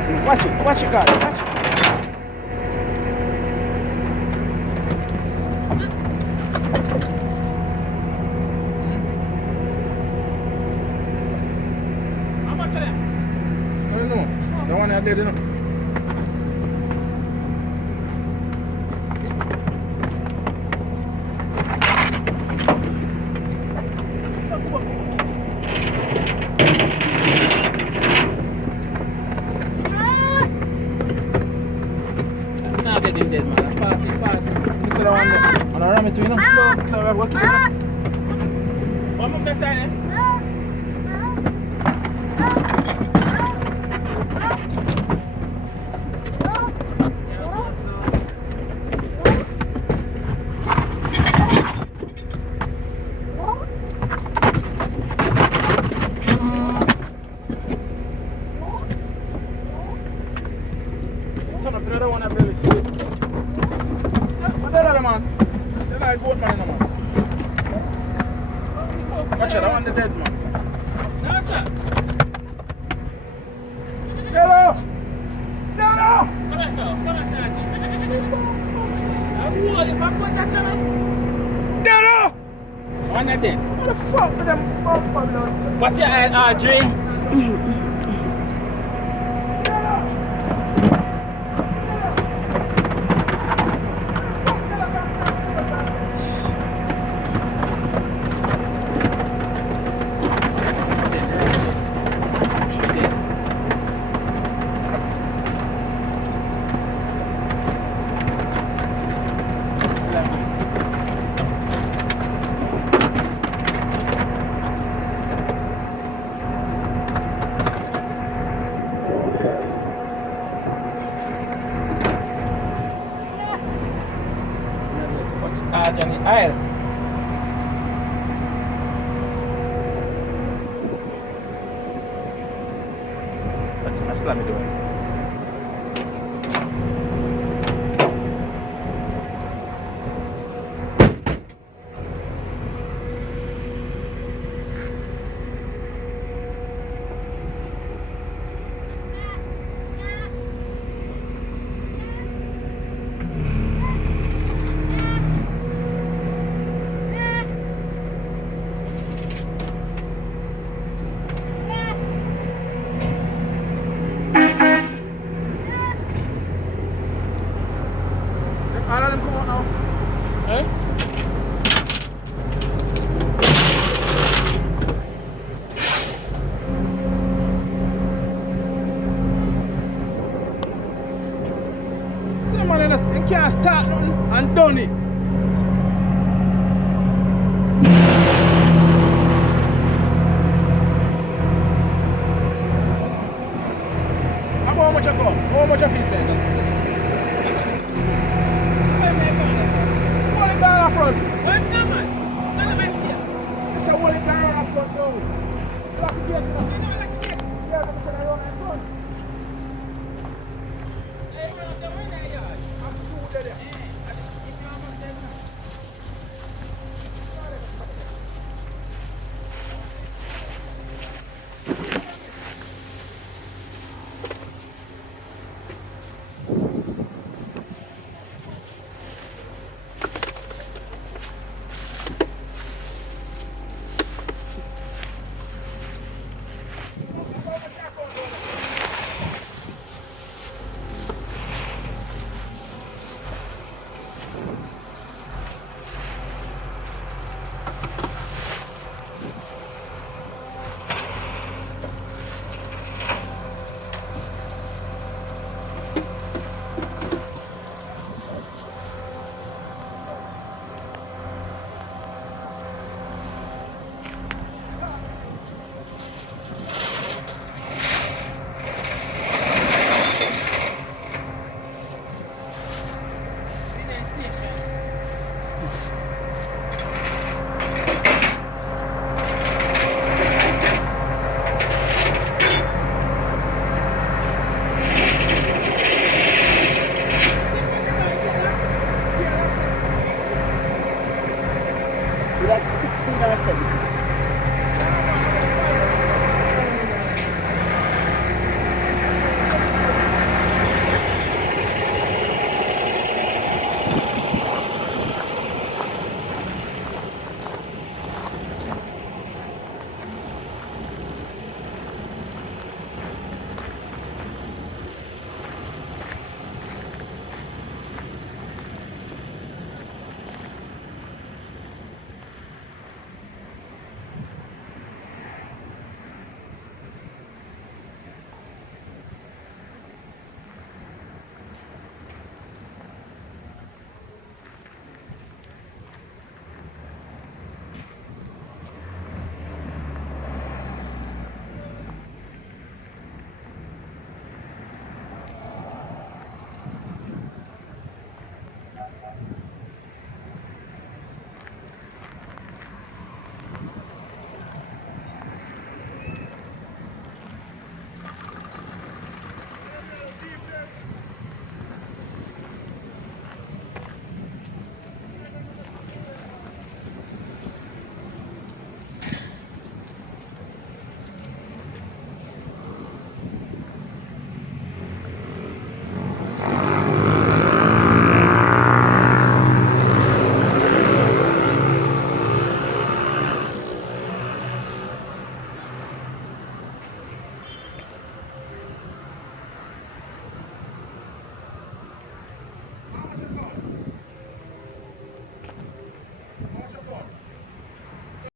garden. Watch your garden. Watch it. How much of them? I don't know. The one I did, you know. Nah, get him dead, man. Pass it. This is the one that I ram it to, you know. So I have to keep it. One more beside him. Turn up another one, I belly. What the other man? They're like goat man, you know, man. Watch it, that one the dead man. No, sir. Hello! No! Come on, sir. Come on, sir. I'm rolling back with that, sir. No! One of them. What the fuck with them bumper blood? What's your eye, Audrey? Johnny Isle. That's my slammy doing. All of them come out now. Eh? Some man in can't start nothing and done it. How much I come? How much I feel saying? Down front. What's that, man? None of my steel. It's a whole down front now. Lock the gate now. You know, like, Yeah, but it's a run in front. hey, run the window, yard. I'm too dead. Eh, if you almost dead now. That's 16 or 17.